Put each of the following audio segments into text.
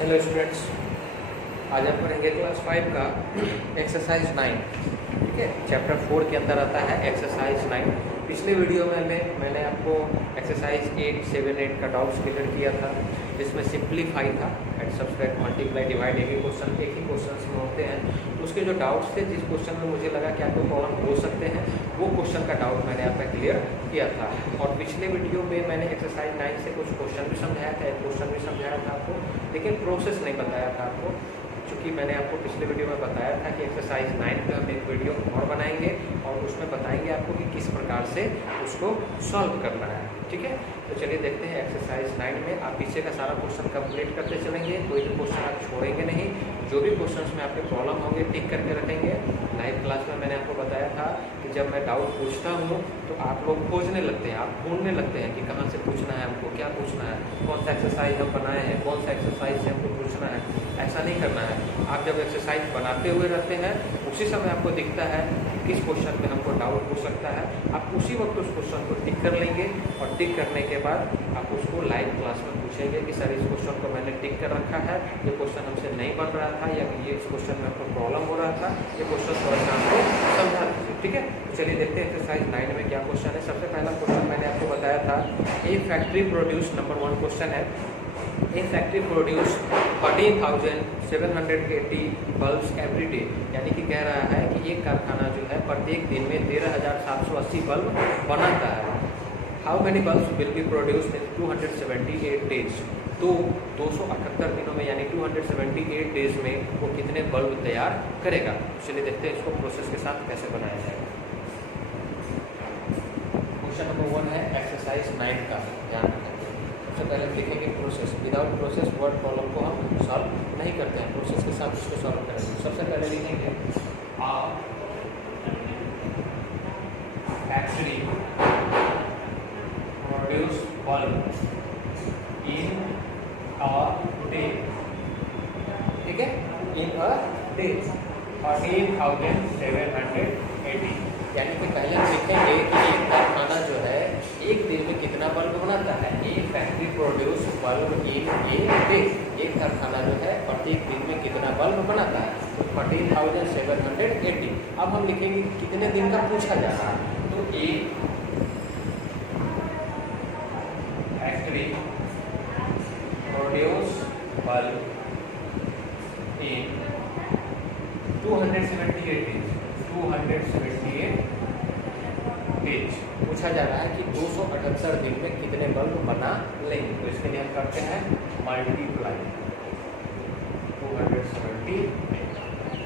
Hello students, आज हम पढ़ेंगे क्लास 5 का एक्सरसाइज 9। ठीक है, चैप्टर 4 के अंदर आता है एक्सरसाइज 9। पिछले वीडियो में मैंने आपको एक्सरसाइज 8, 7, 8 का डाउट्स क्लियर किया था, जिसमें सिंप्लीफाई था, एड, सब्सट्रैक्ट, मल्टीप्लाई, डिवाइड, एक ही क्वेश्चन में होते हैं। तो उसके जो डाउट्स थे, जिस क्वेश्चन में मुझे लगा कि आपको प्रॉब्लम हो सकते हैं, वो क्वेश्चन का डाउट मैंने आपका क्लियर किया था। और पिछले वीडियो में मैंने एक्सरसाइज 9 से कुछ क्वेश्चन भी समझाया था, एक क्वेश्चन भी समझाया था आपको, लेकिन प्रोसेस नहीं बताया था आपको, क्योंकि मैंने आपको पिछले वीडियो में बताया था कि एक्सरसाइज 9 पे हम एक वीडियो और बनाएंगे और उसमें बताएंगे आपको कि किस प्रकार से उसको सॉल्व करना है। ठीक है, तो चलिए देखते हैं एक्सरसाइज 9 में। आप पीछे का सारा क्वेश्चन कंप्लीट करते चलेंगे, कोई भी क्वेश्चन आप छोड़ेंगे नहीं। जो भी क्वेश्चन में आपके प्रॉब्लम होंगे टिक करके रखेंगे। लाइव क्लास में मैंने आपको बताया था कि जब मैं डाउट पूछता हूँ तो आप लोग खोजने लगते हैं, आप ढूंढने लगते हैं कि कहाँ से पूछना है, हमको क्या पूछना है, कौन सा एक्सरसाइज हम बनाए हैं, कौन सा एक्सरसाइज से हमको पूछना है। ऐसा नहीं करना है। आप जब एक्सरसाइज बनाते हुए रहते हैं, उसी समय आपको दिखता है किस क्वेश्चन में हमको डाउट हो सकता है, आप उसी वक्त उस क्वेश्चन को टिक कर लेंगे और टिक करने के बाद आप उसको लाइव क्लास में पूछेंगे कि सर इस क्वेश्चन को मैंने टिक कर रखा है, ये क्वेश्चन हमसे नहीं बन रहा था, या ये इस क्वेश्चन में हमको प्रॉब्लम हो रहा था, ये क्वेश्चन थोड़ा सा हमको समझा दीजिए। ठीक है, तो चलिए देखते हैं एक्सरसाइज 9 में क्या क्वेश्चन है। सबसे पहला क्वेश्चन मैंने आपको बताया था, a factory produce, number 1 question है, a factory produce 14,780 bulbs every day. यानी कि कह रहा है कि एक कारखाना जो है प्रत्येक दिन में 13,780 बल्ब बनाता है। How many bulbs will be produced in 278 days. तो 278 दिनों में यानी 278 डेज में वो कितने बल्ब तैयार करेगा। चलिए देखते हैं इसको प्रोसेस के साथ कैसे बनाया जाएगा। क्वेश्चन नंबर 1 है एक्सरसाइज 9 का, ध्यान रखें। सबसे पहले लिखेंगे process. Without process word problem को हम सॉल्व नहीं करते हैं, प्रोसेस के साथ इसको सॉल्व करेंगे। सबसे पहले लिखेंगे a factory produce bulb in a day. ठीक है, इन अ डे 14,780। यानी कि पहले हम लिखेंगे कि एक कारखाना जो है एक दिन में कितना बल्ब बनाता है। एक factory produce bulb in a day. एक कारखाना जो है प्रत्येक दिन में कितना बल्ब बनाता है, तो 14,780। अब हम लिखेंगे कितने दिन का पूछा जा रहा है, तो एक फैक्ट्री प्रोड्यूस बल्ब इन 278 डेज। 278 डेज पूछा जा रहा है कि 278 दिन में कितने बल्ब बना लेंगे। तो इसके लिए हम करते हैं मल्टीप्लाई 270।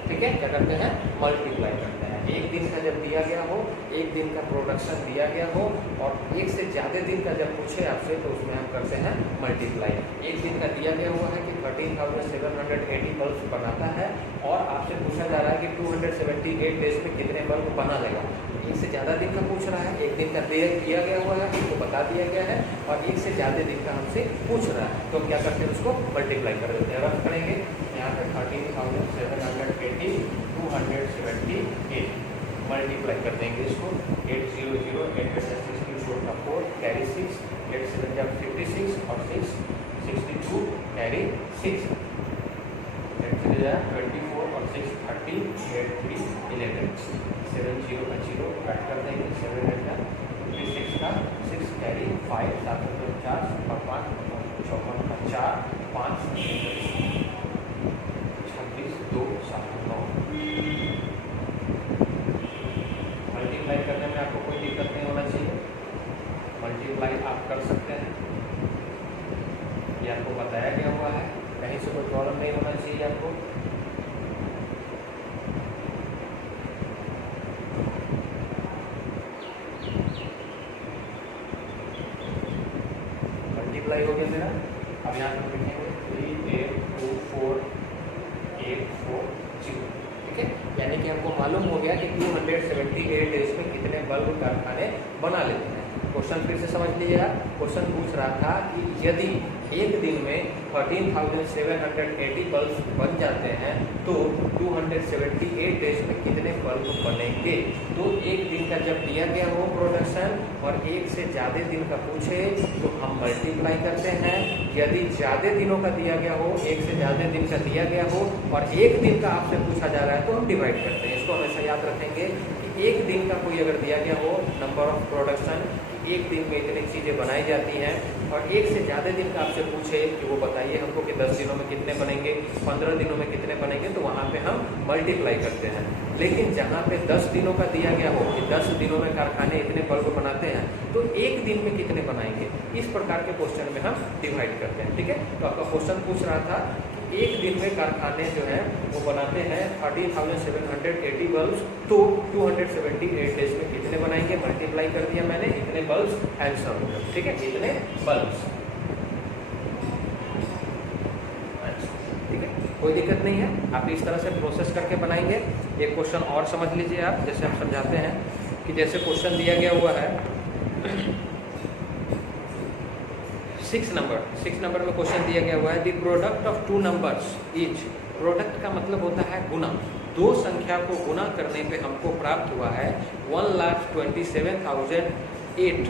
ठीक है, क्या करते हैं, मल्टीप्लाई करते हैं। एक दिन का जब दिया गया हो, एक दिन का प्रोडक्शन दिया गया हो और एक से ज़्यादा दिन का जब पूछे आपसे, तो उसमें हम करते हैं मल्टीप्लाई। एक दिन का दिया गया हुआ है कि 13,780 बल्ब बनाता है और आपसे पूछा जा रहा है कि 278 डेज में कितने बल्ब बना लेगा। एक से ज़्यादा दिन का पूछ रहा है, एक दिन का दिया गया हुआ है, उसको बता दिया गया है, और एक से ज़्यादा दिन का हमसे पूछ रहा है, तो हम क्या करते हैं, उसको मल्टीप्लाई कर देते हैं। रफ करेंगे यहाँ पे 13,780 278 मल्टीप्लाई कर देंगे इसको। 800 8 कैरी 6, 8 7 जब 56 और 6 62 कैरी 6, 8 3 24 और 6 30, 8 3 11, 7 0 का 0 कट कर देंगे, 7 8 का 56 का 6 कैरी 5, 7 4 और 5 54 का 4 5 26 2 7 9। मल्टीप्लाई करने में आपको कोई दिक्कत नहीं होना चाहिए, मल्टीप्लाई आप कर सकते हैं, ये आपको बताया गया हुआ है, कहीं से कोई प्रॉब्लम नहीं होना चाहिए आपको। मल्टीप्लाई हो गया मेरा। अब यहाँ पर लिखेंगे 3824840। ठीक है, यानी कि हमको मालूम हो गया कि 278 डेज में कितने बल्ब कारखाने बना लेते हैं। क्वेश्चन फिर से समझ लीजिए आप। क्वेश्चन पूछ रहा था कि यदि एक दिन में 13,780 बल्ब बन जाते हैं तो 278 डेज में कितने बल्ब बनेंगे। तो एक दिन का जब दिया गया हो प्रोडक्शन और एक से ज़्यादा दिन का पूछे तो हम मल्टीप्लाई करते हैं। यदि ज़्यादा दिनों का दिया गया हो, एक से ज़्यादा दिन का दिया गया हो और एक दिन का आपसे पूछा जा रहा है तो हम डिवाइड करते हैं। इसको हमेशा याद रखेंगे कि एक दिन का कोई अगर दिया गया हो नंबर ऑफ प्रोडक्शन, एक दिन में इतनी चीज़ें बनाई जाती हैं और एक से ज़्यादा दिन का आपसे पूछे कि वो बताइए हमको कि 10 दिनों में कितने बनेंगे, 15 दिनों में कितने बनेंगे, तो वहाँ पे हम मल्टीप्लाई करते हैं। लेकिन जहाँ पे 10 दिनों का दिया गया हो कि 10 दिनों में कारखाने इतने बल्ब बनाते हैं तो एक दिन में कितने बनाएंगे, इस प्रकार के क्वेश्चन में हम डिवाइड करते हैं। ठीक है, तो आपका क्वेश्चन पूछ रहा था एक दिन में कारखाने जो हैं वो बनाते हैं 13,780 बल्ब, तो 278 डेज में कितने बनाएंगे, मल्टीप्लाई कर दिया मैंने, इतने बल्ब आंसर हो गया। ठीक है, इतने बल्ब। ठीक है, कोई दिक्कत नहीं है, आप इस तरह से प्रोसेस करके बनाएंगे। एक क्वेश्चन और समझ लीजिए आप, जैसे हम समझाते हैं कि जैसे क्वेश्चन दिया गया हुआ है 6 नंबर में क्वेश्चन दिया गया हुआ है the product of two numbers is. Product का मतलब होता है गुना। दो संख्या को गुना करने पे हमको प्राप्त हुआ है 1,27,008।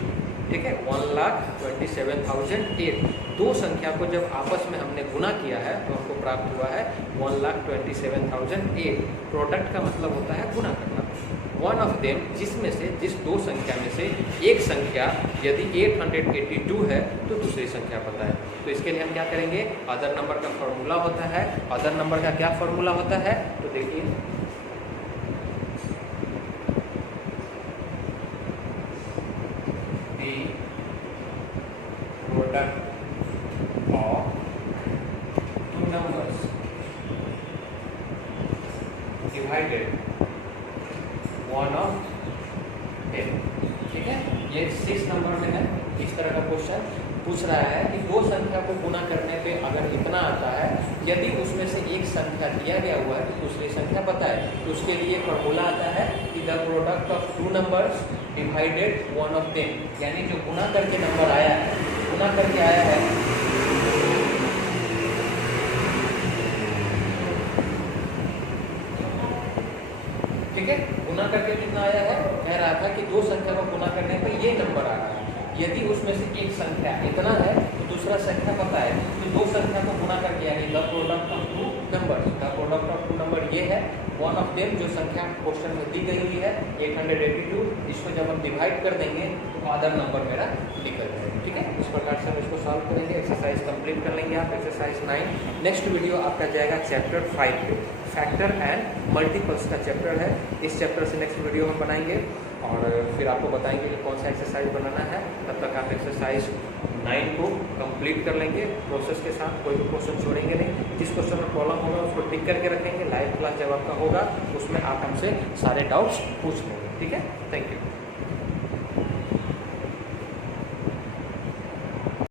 ठीक है, 1,27,008। दो संख्या को जब आपस में हमने गुना किया है तो हमको प्राप्त हुआ है 1,27,008। प्रोडक्ट का मतलब होता है गुना करना। वन ऑफ देम, जिसमें से, जिस दो संख्या में से एक संख्या यदि 882 है तो दूसरी संख्या पता है। तो इसके लिए हम क्या करेंगे, अदर नंबर का फॉर्मूला होता है। अदर नंबर का क्या फॉर्मूला होता है, तो देखिए product of two numbers divided one of them. ठीक है, ये 6 नंबर में है। इस तरह का क्वेश्चन पूछ रहा है कि दो संख्या को गुना करने पे अगर इतना आता है, यदि उसमें से एक संख्या दिया गया हुआ है तो दूसरी संख्या पता है, तो उसके लिए फॉर्मूला आता है कि the product of two numbers divided one of them. यानी जो गुना करके नंबर आया है, गुना करके आया है, ठीक है, गुना करके कितना आया है, कह रहा था कि दो संख्या को गुना करने पे ये नंबर आ रहा है। यदि उसमें से एक संख्या इतना है तो दूसरा संख्या पता है, तो दो संख्या को गुना करके यानी the product of two number, the product of two number ये है। वन ऑफ देम जो संख्या क्वेश्चन में दी गई हुई है 882, इसको जब हम डिवाइड कर देंगे तो अदर नंबर मेरा निकल जाएगा। ठीक है, इस प्रकार से हम इसको सॉल्व करेंगे। एक्सरसाइज कंप्लीट कर लेंगे आप, एक्सरसाइज 9। नेक्स्ट वीडियो आपका जाएगा चैप्टर 5 पे, फैक्टर एंड मल्टीपल्स का चैप्टर है। इस चैप्टर से नेक्स्ट वीडियो हम बनाएंगे और फिर आपको बताएंगे कि कौन सा एक्सरसाइज बनाना है। तब तक आप एक्सरसाइज 9 को कंप्लीट कर लेंगे प्रोसेस के साथ, कोई भी क्वेश्चन छोड़ेंगे नहीं। जिस क्वेश्चन में प्रॉब्लम होगा उसको टिक करके रखेंगे। लाइव क्लास जब आपका होगा उसमें आप हमसे सारे डाउट्स पूछ लेंगे। ठीक है, थैंक यू।